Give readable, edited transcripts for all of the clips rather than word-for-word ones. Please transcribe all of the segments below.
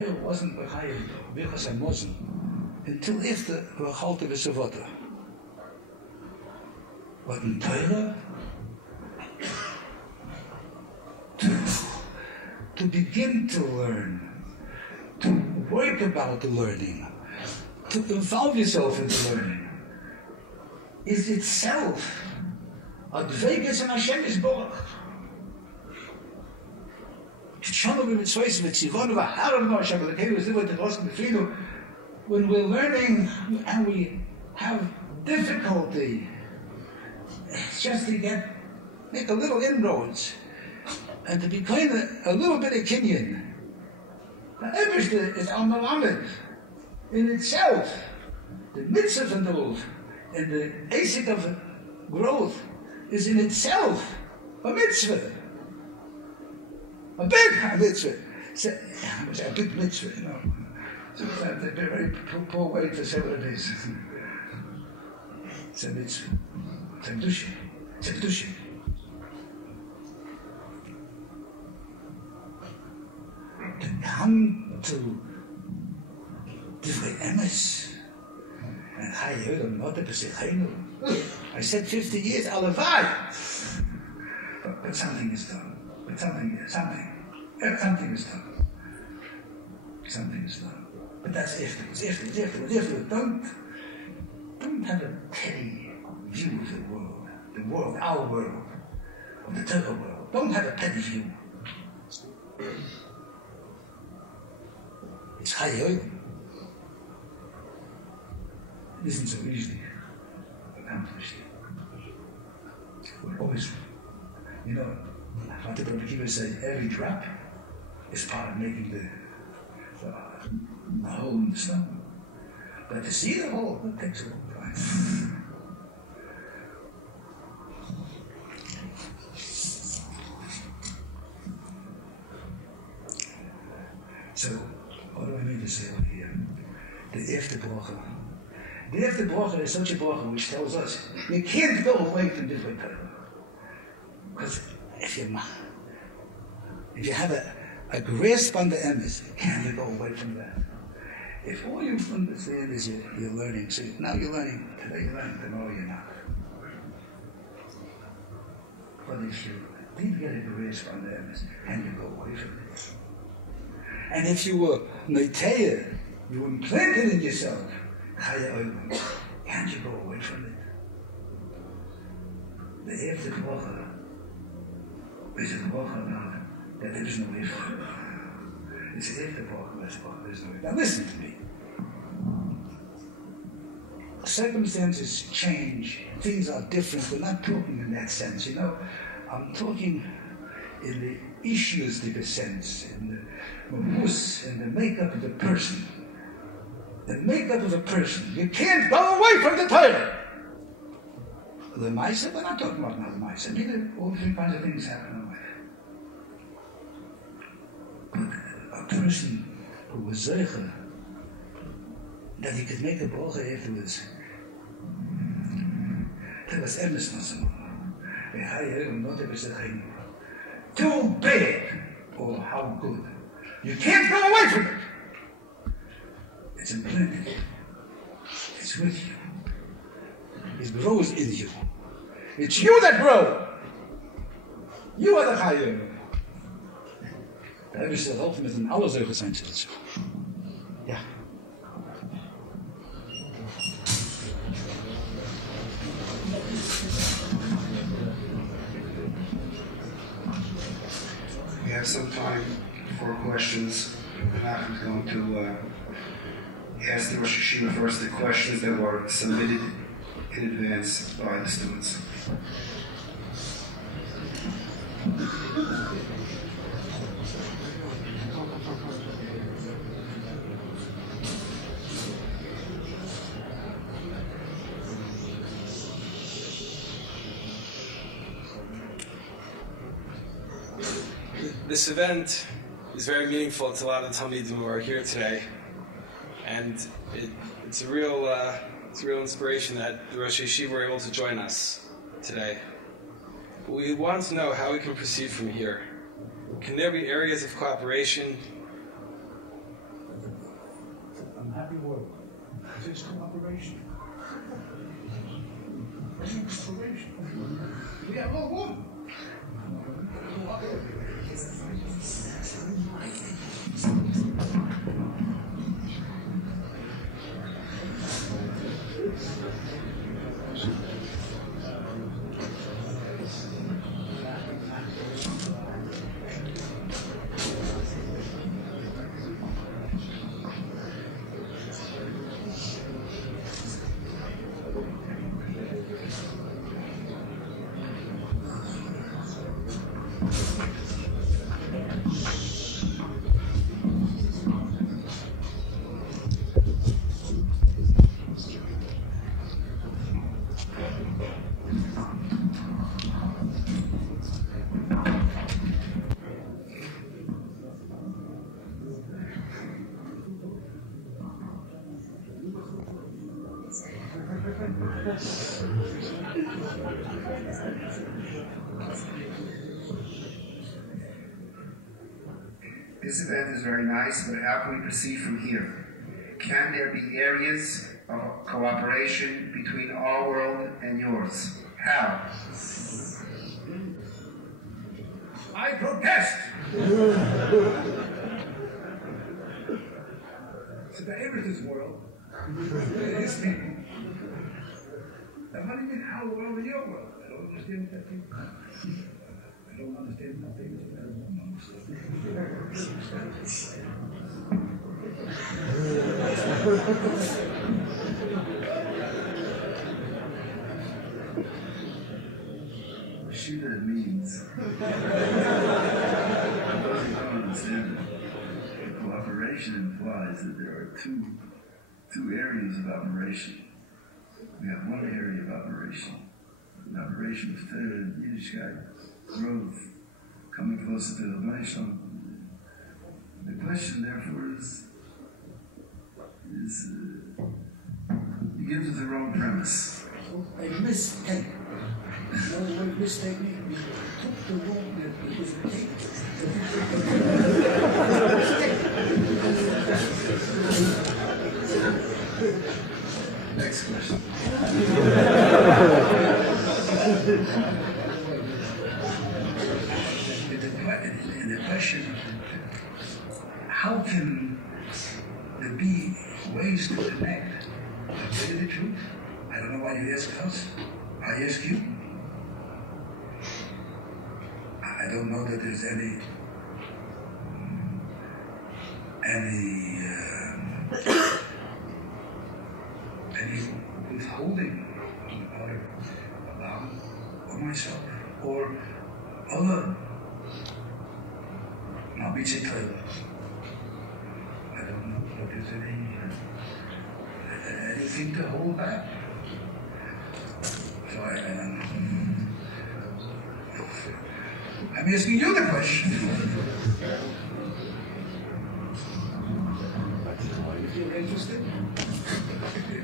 It wasn't because I wasn't until after Gehalte V'Savota. But in Torah, to begin to learn, to work about the learning, to involve yourself in the learning, is itself a dveges and Hashem is born. When we're learning and we have difficulty, it's just to make a little inroads and to be kind of a little bit of Kenyan. The Eberste is al Malamed in itself. The mitzvah van the wolf and the basic of growth is in itself a mitzvah. A big mitzvah. A big mitzvah, you know. So it's a very poor way to say what it is. It's a mitzvah. It's a kedusha. It's a kedusha. To come to divrei emes and Chayyim not a pesachenu. I said 50 years, alavai. But something is done. Something is done. Something is done. But that's afterwards. Don't have a petty view of the world, our world, of the Torah world. Don't have a petty view. It's Chayyim. It isn't so easily accomplished. We're always, you know, what the Rebbe Kiva say, every drop is part of making the hole in the stone. But to see the hole, it takes a long time. So, what do I mean to say over here? The after bracha. The after bracha is such a bracha which tells us you can't go away from this way. Because if you have a grasp on the emes, can you go away from that? If all you understand is you're learning, so now you're learning, today you're learning, tomorrow you're not. But if you didn't get a grasp on the emes, can you go away from it? And if you were neiteir, you implanted in yourself, can't you go away from it? The after bracha is a bracha now that there is no way from it. It's after bracha, there's no way. Now listen to me. Circumstances change, things are different. We're not talking in that sense, you know. I'm talking in the issues-dige sense, in the mavus, in the makeup of the person. The makeup of a person. You can't go away from the Torah. The Maisa, we're not talking about the Maisa. All different kinds of things happen in life. But a person who was zeicher, that he could make a bracha afterwards, that was emes nasamah. Too bad, or how good. You can't go away from it. It's implanted. It's with you. It grows in you. It's you that grow. You are the Chayyim. Da habe ich geholfen, mit in alle solche sein zu dazu. Ja. We have some time for questions. I'm going to ask the Rosh Hashiva first the questions that were submitted in advance by the students. This event is very meaningful to a lot of the Talmidim who are here today, and it's a real inspiration that the Rosh Yeshiva were able to join us today. But we want to know how we can proceed from here. Can there be areas of cooperation happy world. It's cooperation. Cooperation. We are all one. This event is very nice, but how can we proceed from here? Can there be areas of cooperation between our world and yours? How? I protest! So the Eretz world, his people. And what do you mean, our world and your world? I don't understand that thing. I don't understand nothing. Shooter means. I don't understand it. Cooperation implies that there are two areas of operation. We have one area of operation. An operation of Torah, Yiddishkeit, growth, coming closer to the Bnei Yeshurun. The question, therefore, begins with the wrong premise. A mistake. You know the word mistake means? We took the wrong, it was a mistake. Next question. In the question, how can there be ways to connect? I'll tell you the truth. I don't know why you ask us. I ask you. I don't know that there's any withholding about or myself or other reciprocal. I don't know that there's anything to hold back. So I'm asking you the question.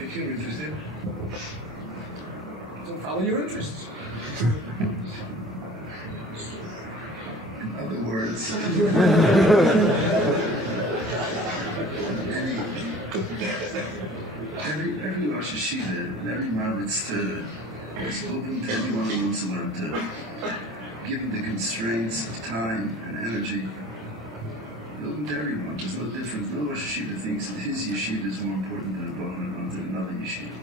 If you're interested, so follow your interests. In other words, every Rosh Hashiva, every Mitzvah is open to anyone who wants to learn Torah. Given the constraints of time and energy, open to everyone. There's no difference. No Rosh Hashiva thinks that his yeshiva is more important than a Baruch runs in another yeshiva.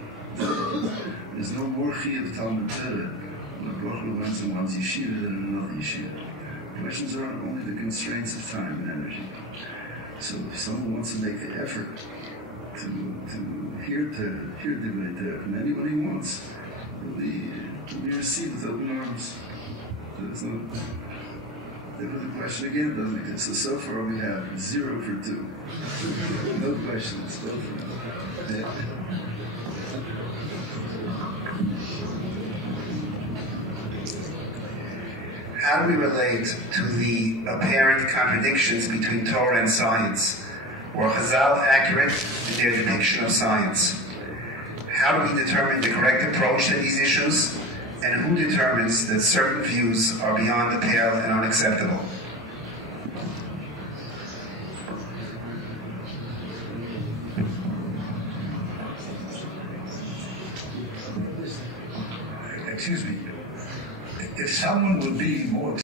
There's no more chiyuv Talmud Torah when a Baruch runs in one's yeshiva than in another yeshiva. Questions are only the constraints of time and energy. So if someone wants to make the effort to hear Bnei Torah from anyone he wants, will be received with open arms. There's no the question again doesn't exist. So far we have 0 for 2. No questions. Go for it. How do we relate to the apparent contradictions between Torah and science? Were Chazal accurate in their depiction of science? How do we determine the correct approach to these issues? And who determines that certain views are beyond the pale and unacceptable? excuse me, if someone would be more